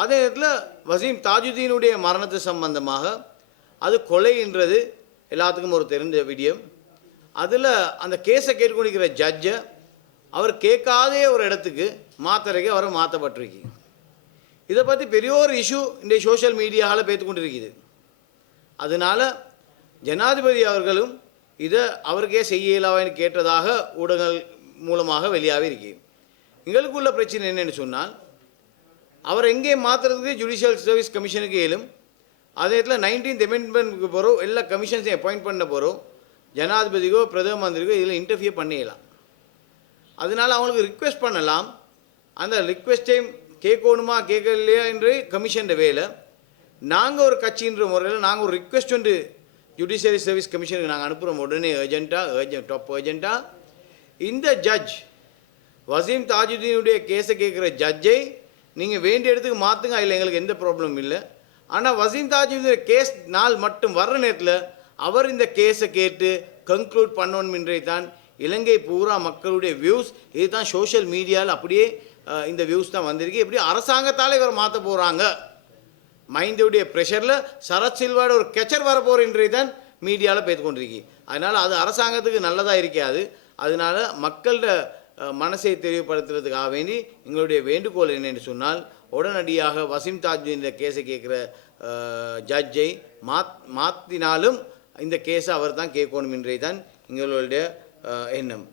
அதே நேரத்தில் வசீம் தாஜுதீனுடைய மரணத்து சம்பந்தமாக அது கொலைன்றது எல்லாத்துக்கும் ஒரு தெரிஞ்ச விடியம். அதில் அந்த கேஸை கேட்டுக்கொண்டிருக்கிற ஜட்ஜை அவர் கேட்காதே ஒரு இடத்துக்கு மாத்திரைக்கு அவரை மாற்றப்பட்டிருக்கு. இதை பற்றி பெரிய ஒரு இஷ்யூ இந்த சோஷியல் மீடியாவில் பேத்து கொண்டிருக்குது. அதனால் ஜனாதிபதி அவர்களும் இதை அவருக்கே செய்யலான்னு கேட்டதாக ஊடகங்கள் மூலமாக வெளியாகவே இருக்கு. எங்களுக்குள்ள பிரச்சனை என்னென்னு சொன்னால், அவர் எங்கே மாற்றுறதுக்கு ஜுடிஷியல் சர்வீஸ் கமிஷனுக்கு ஏலும், அதே நேரத்தில் 19th அமெண்ட்மெண்ட்டுக்கு போகிறோம், எல்லா கமிஷன்ஸையும் அப்பாயிண்ட் பண்ண போகிறோம், ஜனாதிபதிக்கோ பிரதம மந்திரிக்கோ இதில் இன்டர்ஃபியர் பண்ணிடலாம். அதனால் அவங்களுக்கு ரிக்வெஸ்ட் பண்ணலாம். அந்த ரிக்வெஸ்ட்டையும் கேட்கணுமா கேட்கலையா என்று கமிஷன் வேலை. நாங்கள் ஒரு கட்சின்ற முறையில் நாங்கள் ஒரு ரிக்வெஸ்ட் வந்து ஜுடிஷியரி சர்வீஸ் கமிஷனுக்கு நாங்கள் அனுப்புகிறோம். உடனே டாப் ஏஜென்ட்டாக இந்த ஜட்ஜ் வசீம் தாஜுதீனுடைய கேஸை கேட்குற ஜட்ஜை நீங்கள் வேண்டிய இடத்துக்கு மாற்றுங்க, அதில் எங்களுக்கு எந்த ப்ராப்ளமும் இல்லை. ஆனால் வசீம் தாஜுதீன் கேஸ் நாள் மட்டும் வர்ற நேரத்தில் அவர் இந்த கேஸை கேட்டு கன்க்ளூட் பண்ணணுமென்றே தான் இலங்கை பூரா மக்களுடைய வியூஸ். இது தான் சோஷியல் மீடியாவில் அப்படியே இந்த வியூஸ் தான் வந்திருக்கு. எப்படி அரசாங்கத்தால் இவர் மாற்ற போகிறாங்க, மைண்டுடைய ப்ரெஷரில் சரத் சில்வாட ஒரு கெச்சர் வரப்போகிறன்றே தான் மீடியாவில் பேத்து கொண்டிருக்கு. அதனால் அது அரசாங்கத்துக்கு நல்லதாக இருக்காது. அதனால் மக்களோட மனசை தெளிவுபடுத்துறதுக்காக வேண்டி எங்களுடைய வேண்டுகோள் என்னென்னு சொன்னால், உடனடியாக வசீம் தாஜுதீன் இந்த கேஸை கேட்குற ஜட்ஜை மாற்றினாலும் இந்த கேஸை அவர் தான் கேட்கணும் என்றே தான் எங்களுடைய எண்ணம்.